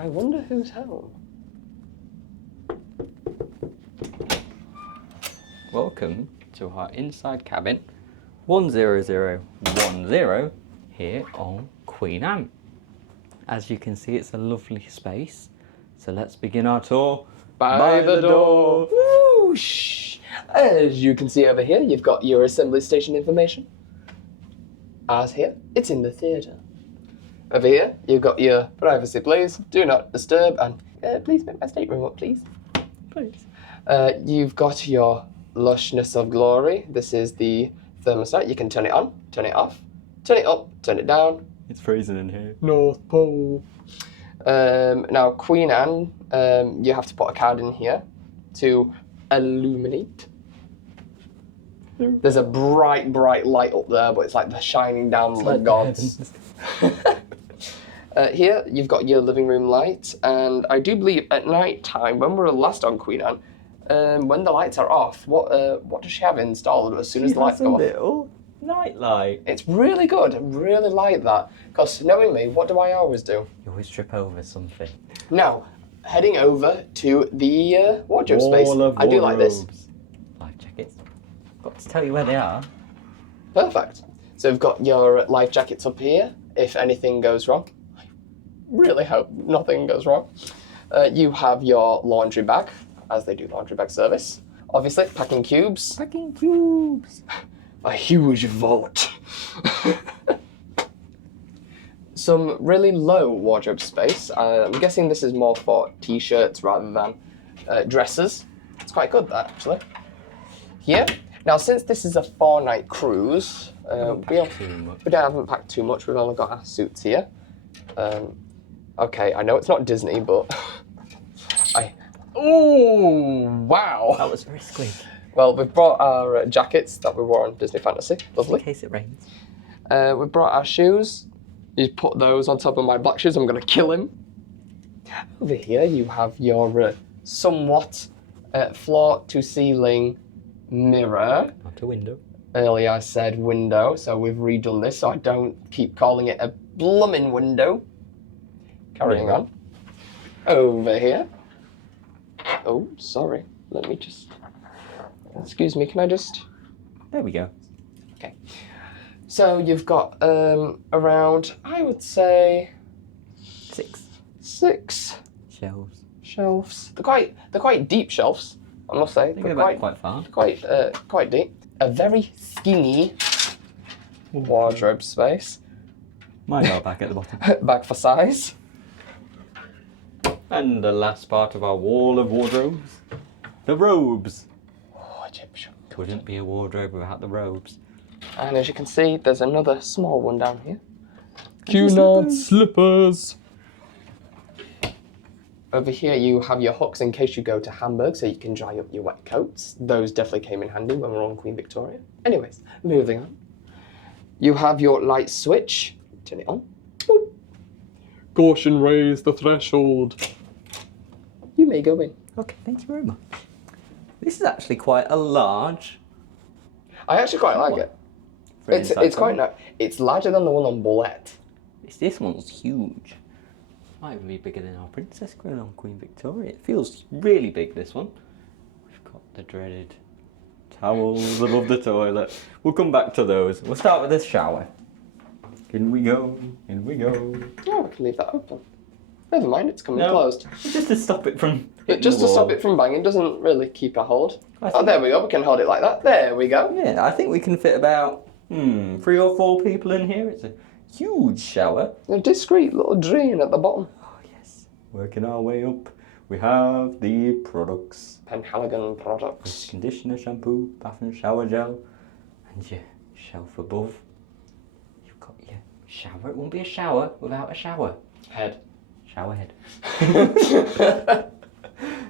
I wonder who's home. Welcome to our inside cabin, 10010 here on Queen Anne. As you can see, it's a lovely space. So let's begin our tour By the door. Whoosh. As you can see over here, you've got your assembly station information. As here, it's in the theatre. Over here, you've got your privacy, please. Do not disturb, and please make my stateroom up, please. Please. You've got your lushness of glory. This is the thermostat. You can turn it on, turn it off, turn it up, turn it down. It's freezing in here. North Pole. Now, Queen Anne, you have to put a card in here to illuminate. There's a bright, bright light up there, but it's like the shining down from the gods. Here, you've got your living room light, and I do believe at night time, when we were last on Queen Anne, when the lights are off, what does she have installed as soon as the lights go off? Little night light. It's really good. I really like that. Because knowing me, what do I always do? You always trip over something. Now, heading over to the wardrobe space. I do like this. Life jackets. Got to tell you where they are. Perfect. So we've got your life jackets up here, if anything goes wrong. I really hope nothing goes wrong. You have your laundry bag, as they do laundry bag service. Obviously, packing cubes. Packing cubes. A huge vault. Some really low wardrobe space. I'm guessing this is more for t-shirts rather than dresses. It's quite good, that, actually. Here. Now, since this is a 4-night cruise, we haven't packed too much. We've only got our suits here. Okay, I know it's not Disney, but Oh, wow. That was very squeaky. Well, we've brought our jackets that we wore on Disney Fantasy. Lovely. In case it rains. We've brought our shoes. You put those on top of my black shoes. I'm going to kill him. Over here, you have your somewhat floor-to-ceiling mirror. Not a window. Earlier I said window, so we've redone this so I don't keep calling it a bloomin' window. Carrying on. Over here. Oh, sorry. Let me just... Excuse me, can I just... There we go. Okay. So you've got around, I would say... 6 shelves. They're quite deep shelves, I must say. They go back quite far. Quite deep. A very skinny wardrobe space. Mine are back at the bottom. Back for size. And the last part of our wall of wardrobes, the robes. Oh, Egyptian. Couldn't be a wardrobe without the robes. And as you can see, there's another small one down here. Cunard slippers. Over here you have your hooks in case you go to Hamburg so you can dry up your wet coats. Those definitely came in handy when we were on Queen Victoria. Anyways, moving on. You have your light switch. Turn it on. Boop. Caution, raise the threshold. You may go in. Okay, thank you very much. This is actually quite a large... I actually quite like it. It's quite nice. It's larger than the one on Bullet. This one's huge. Might even be bigger than our Princess Queen on Queen Victoria. It feels really big, this one. We've got the dreaded towels above the toilet. We'll come back to those. We'll start with this shower. In we go, in we go. Oh, we can leave that open. Never mind, it's coming closed. Just to stop it from stop it from banging, doesn't really keep a hold. Oh, there we go, we can hold it like that. There we go. Yeah, I think we can fit about 3 or 4 people in here. It's a huge shower. A discreet little drain at the bottom. Oh, yes. Working our way up, we have the products. Penhaligon products. Conditioner, shampoo, bath and shower gel. And your shelf above. You've got your shower. It won't be a shower without a shower. Head. Shower head.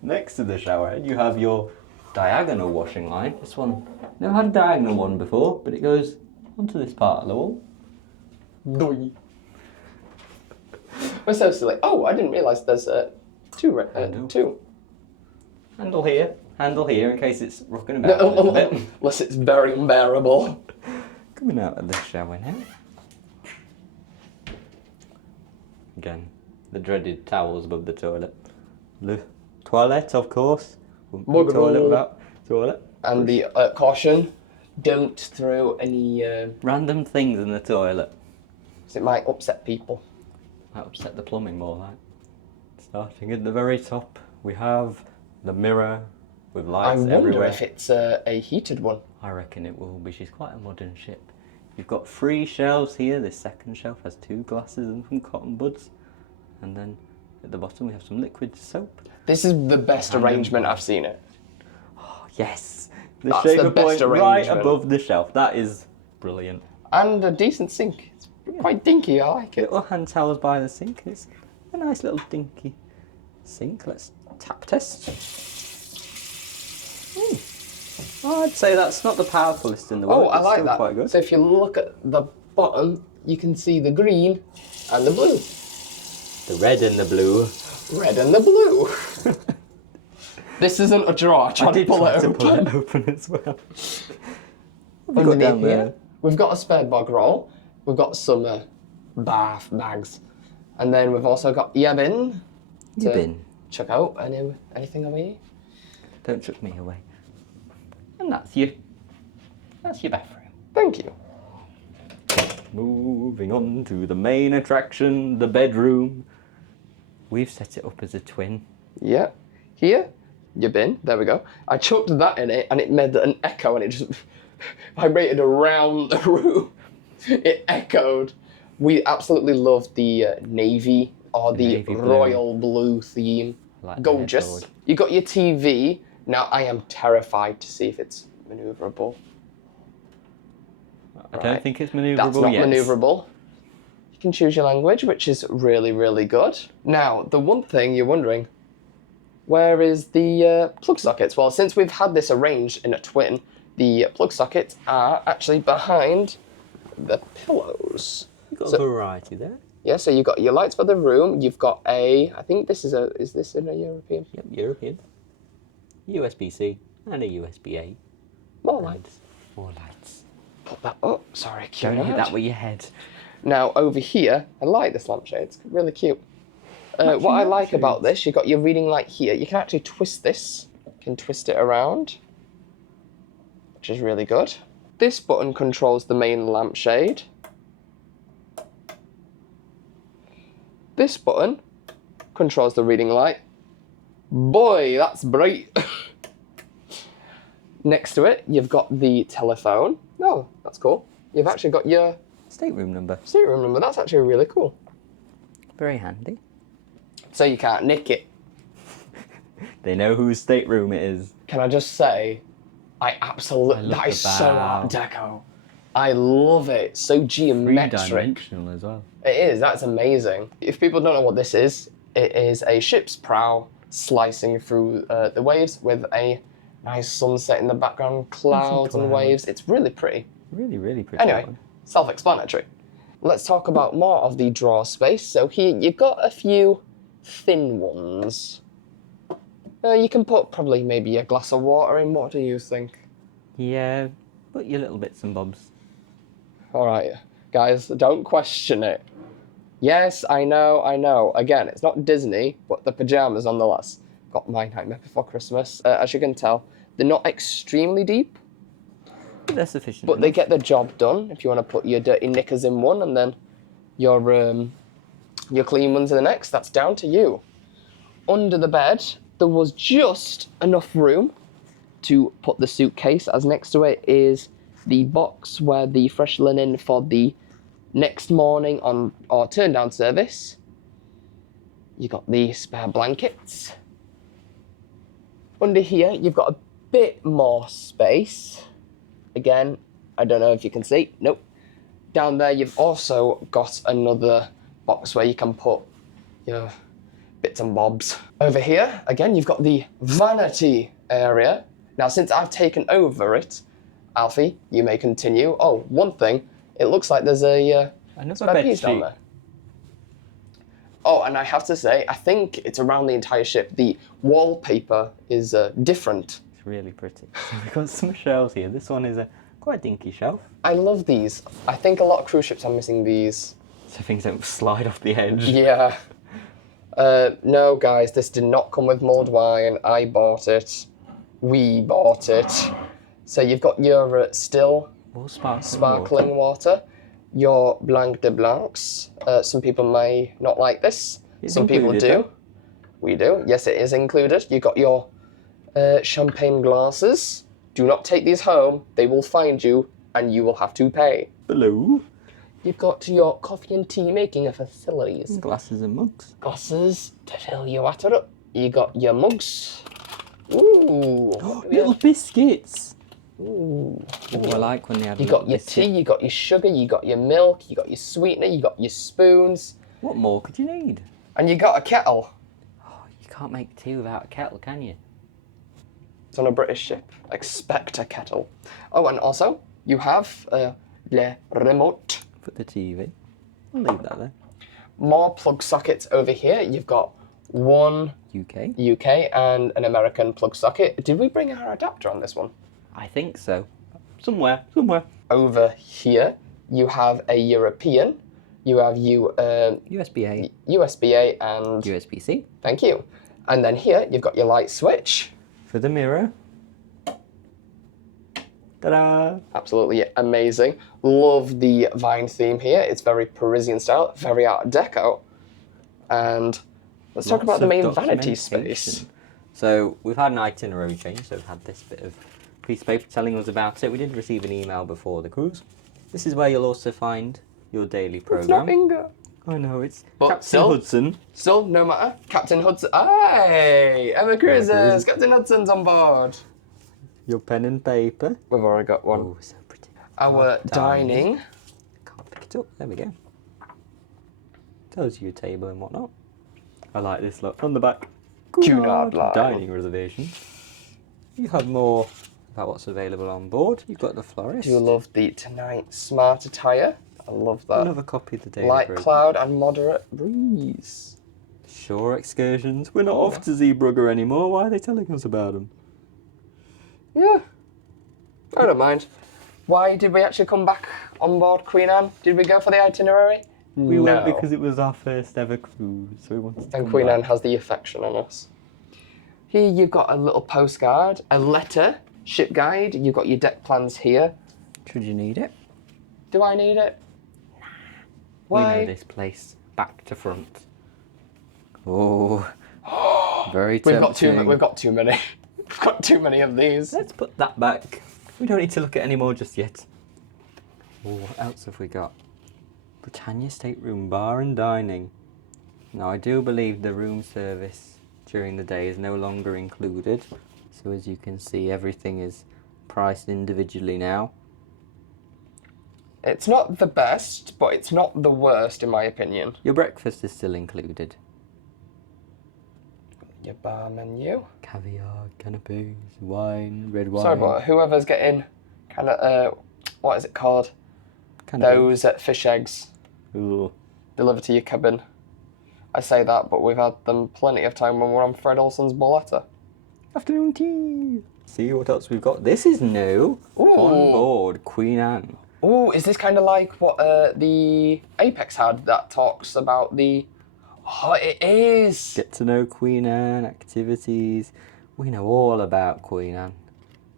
Next to the shower head, you have your diagonal washing line. This one, never had a diagonal one before, but it goes onto this part of the wall. Doi. We're so silly. Oh, I didn't realise there's two. Handle here in case it's rocking about a little bit. Unless it's very unbearable. Coming out of the shower now. Again, the dreaded towels above the toilet. The toilet, of course. Wouldn't be Muggle. toilet without toilet. And the caution, don't throw any... Random things in the toilet. it might upset people. Might upset the plumbing more like. Starting at the very top, we have the mirror with I lights wonder everywhere. if it's a heated one. I reckon it will be. She's quite a modern ship. You've got 3 shelves here. This second shelf has 2 glasses and some cotton buds. And then at the bottom we have some liquid soap. This is the best arrangement I've seen it. Oh, yes! The That's shaver the best point right arrangement. above the shelf. That is brilliant. And a decent sink. It's quite dinky, I like it. Little hand towels by the sink. It's a nice little dinky sink. Let's tap test. Oh, I'd say that's not the powerfulest in the world. Oh, I It's like still that. Quite good. So if you look at the bottom, you can see the green and the blue. The red and the blue. Red and the blue. This isn't a drawer. I tried to pull it open. open as well. What have we got Underneath down here, there? we've got a spare bog roll. We've got some bath bags. And then we've also got Yabin. You been? Check out anything over here. Don't chuck me away. And that's your bathroom. Thank you. Moving on to the main attraction, the bedroom. We've set it up as a twin. Yeah. Here, Yabin. There we go. I chucked that in it and it made an echo and it just vibrated around the room. It echoed. We absolutely love the navy or the navy blue. royal blue theme. Like the Gorgeous. headboard. You got your TV. Now I am terrified to see if it's maneuverable. I don't Right. think it's maneuverable That's not yet. maneuverable. You can choose your language, which is really, really good. Now, the one thing you're wondering, where is the plug sockets? Well, since we've had this arranged in a twin, the plug sockets are actually behind the pillows. You've got So- a variety there. Yeah, so you've got your lights for the room. You've got I think this is this in a European? Yep, European. USB-C and a USB-A. More lights. More lights. Put that up. Sorry, Don't hit Cunard. that with your head. Now, over here, I like this lampshade. It's really cute. What I like about this, you've got your reading light here. You can actually twist this. You can twist it around, which is really good. This button controls the main lampshade. This button controls the reading light. Boy, that's bright. Next to it, you've got the telephone. Oh, that's cool. You've actually got your Stateroom number. stateroom number. That's actually really cool. Very handy. So you can't nick it. They know whose stateroom it is. Can I just say, I absolutely, love that the is so bow. Art Deco. I love it. So geometric. Three-dimensional as well. It is. That's amazing. If people don't know what this is, it is a ship's prow slicing through the waves with a nice sunset in the background, clouds and clouds. waves. It's really pretty. Really, really pretty. Anyway, one. self-explanatory. Let's talk about more of the drawer space. So here you've got a few thin ones. You can put probably maybe a glass of water in. What do you think? Yeah, put your little bits and bobs. All right, guys, don't question it. Yes, I know. Again, it's not Disney, but the pajamas nonetheless. Got My Nightmare Before Christmas. As you can tell, they're not extremely deep, They're sufficient. but they enough. get the job done. If you want to put your dirty knickers in one and then your clean ones in the next, that's down to you. Under the bed, there was just enough room to put the suitcase, as next to it is the box where the fresh linen for the next morning on or turn down service. You got the spare blankets. Under here, you've got a bit more space. Again, I don't know if you can see. Nope. Down there, you've also got another box where you can put your bits and bobs. Over here, again, you've got the vanity area. Now, since I've taken over it, Alfie, you may continue. Oh, one thing, it looks like there's a Another spare bed piece down sheet. there. Oh, and I have to say, I think it's around the entire ship. The wallpaper is different. It's really pretty. So we've got some shelves here. This one is a quite dinky shelf, I love these. I think a lot of cruise ships are missing these. so things don't slide off the edge. Yeah. No, guys, this did not come with mulled wine. I bought it. We bought it. So you've got your still More sparkling sparkling water. Your Blanc de Blancs. Some people may not like this. It's Some people included, do. though. We do. Yes, it is included. You've got your champagne glasses. Do not take these home. They will find you and you will have to pay. Below. You've got your coffee and tea making facilities. Glasses and mugs. Glasses to fill your water up. You got your mugs. Ooh. what do we Little have? biscuits. Ooh. Oh, I like when they have You little got your biscuit. tea, you got your sugar, you got your milk, you got your sweetener, you got your spoons, What more could you need? and you got a kettle. Oh, you can't make tea without a kettle, can you? It's on a British ship. Expect a kettle. Oh, and also, you have le remote. For the TV. I'll leave that there. More plug sockets over here. You've got one UK. UK and an American plug socket. Did we bring our adapter on this one? I think so. Somewhere. Over here, you have a European. You have USB-A. USB-A and USB-C. thank you. And then here, you've got your light switch. For the mirror. Ta-da! Absolutely amazing. Love the vine theme here. It's very Parisian style, very Art Deco. And let's talk about the main vanity space. So we've had an itinerary change, so we've had this bit of piece of paper telling us about it. We did receive an email before the cruise. This is where you'll also find your daily It's not programme. Inga. I know, it's But Captain still- Hudson. Still, no matter. Captain Hudson. Hey! Emma Cruises! Cruises. Captain Hudson's on board. Your pen and paper. We've already got one. Oh, so pretty. Our dining. Can't pick it up. There we go. Tells you your table and whatnot. I like this look. On the back. Cunard line. Dining reservation. You have more about what's available on board. You've got the florist. Do love the Tonight Smart Attire. I love that. Another copy of the daily Light programme. cloud and moderate breeze. Shore excursions. We're not off to Zeebrugge anymore. Why are they telling us about them? Yeah. I don't mind. Why did we actually come back on board Queen Anne? Did we go for the itinerary? We went because it was our first ever cruise, so we wanted to And come Queen back. Anne has the affection on us. Here you've got a little postcard, a letter, ship guide. You've got your deck plans here. Should you need it? Do I need it? We know Why? this place back to front. Oh, very We've got tempting. We've got too many. We've got too many of these. Let's put that back. We don't need to look at any more just yet. Oh, what else have we got? Britannia Stateroom Bar and Dining. Now, I do believe the room service during the day is no longer included. So as you can see, everything is priced individually now. It's not the best, but it's not the worst in my opinion. Your breakfast is still included. Your bar menu. Caviar, canapes, wine, red wine. Sorry, but whoever's getting kind of what is it called? Canapes. Those fish eggs Ooh. delivered to your cabin. I say that, but we've had them plenty of time when we're on Fred Olsen's Boletta. Afternoon tea. See what else we've got. This is new. Ooh. On board Queen Anne. Oh, is this kind of like what the Apex had that talks about the... Oh, it is! Get to know Queen Anne, activities. We know all about Queen Anne.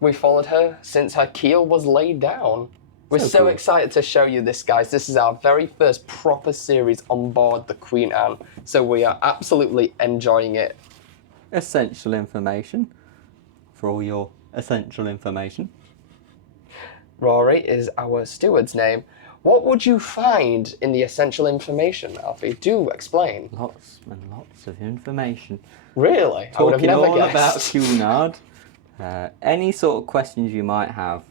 We followed her since her keel was laid down. We're So so cool. excited to show you this, guys. This is our very first proper series on board the Queen Anne. So we are absolutely enjoying it. Essential information. For all your essential information. Rory is our steward's name. What would you find in the essential information, Alfie? Do explain. Lots and lots of information. Really? I would have Talking never all about guessed. Cunard. Any sort of questions you might have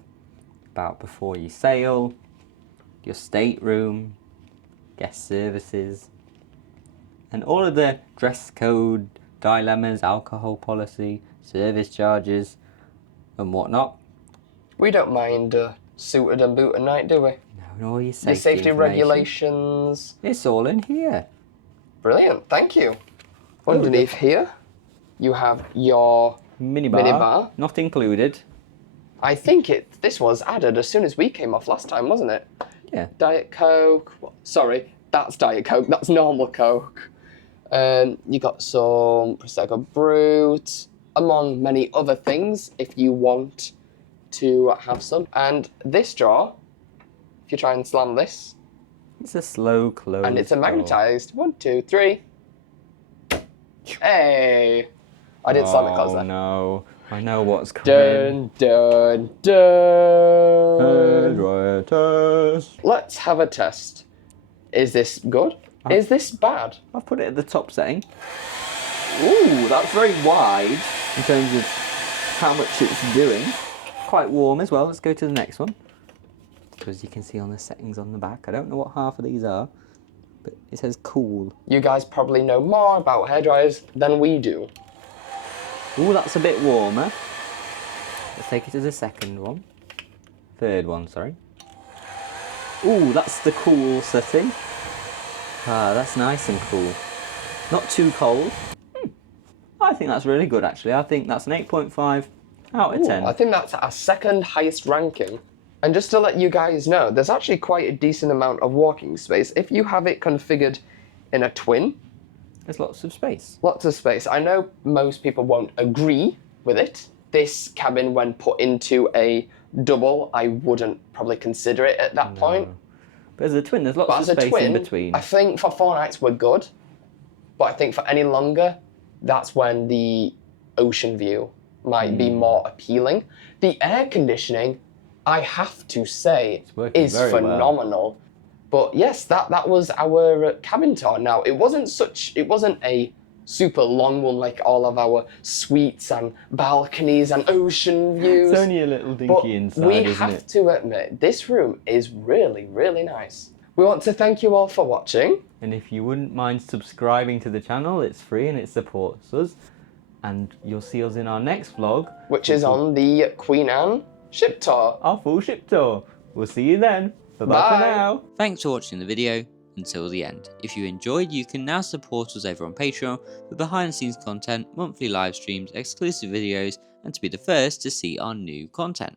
about before you sail, your stateroom, guest services, and all of the dress code dilemmas, alcohol policy, service charges, and whatnot. We don't mind suited and booted night, do we? No, and all your Your safety, safety information. regulations. It's all in here. Brilliant, thank you. Underneath here, you have your Minibar, Minibar. not included. I think this was added as soon as we came off last time, wasn't it? Yeah. Diet Coke. Sorry, that's Diet Coke. That's normal Coke. You got some Prosecco Brut, among many other things, if you want to have some. And this jar, if you try and slam this, It's a slow close. and it's a door. magnetized. 1, 2, 3. Hey! I didn't slam it close Oh there. no, I know what's coming. Dun, dun, dun. Hairdryer test. Let's have a test. Is this good? Is this bad? I've put it at the top setting. Ooh, that's very wide in terms of how much it's doing. Quite warm as well. Let's go to the next one. So as you can see on the settings on the back, I don't know what half of these are, but it says cool. You guys probably know more about hairdryers than we do. Ooh, that's a bit warmer. Let's take it to the second one. Third one, sorry. Ooh, that's the cool setting. Ah, that's nice and cool. Not too cold. I think that's really good, actually. I think that's an 8.5 out of 10. I think that's our second highest ranking. And just to let you guys know, there's actually quite a decent amount of walking space. If you have it configured in a twin, There's lots of space. lots of space. I know most people won't agree with it. This cabin, when put into a double, I wouldn't probably consider it at that point. But as a twin, there's lots But of as a space twin, in between. I think for 4 nights we're good. But I think for any longer, that's when the ocean view might be more appealing. The air conditioning, I have to say, working is very well. phenomenal. But yes, that was our cabin tour. Now, it wasn't a super long one like all of our suites and balconies and ocean views. It's only a little dinky But inside, we isn't have it? to admit, this room is really, really nice. We want to thank you all for watching. And if you wouldn't mind subscribing to the channel, it's free and it supports us. And you'll see us in our next vlog, Which is on the Queen Anne ship tour. our full ship tour. We'll see you then. Bye-bye Bye. for now. Thanks for watching the video until the end. If you enjoyed, you can now support us over on Patreon with behind the scenes content, monthly live streams, exclusive videos, and to be the first to see our new content.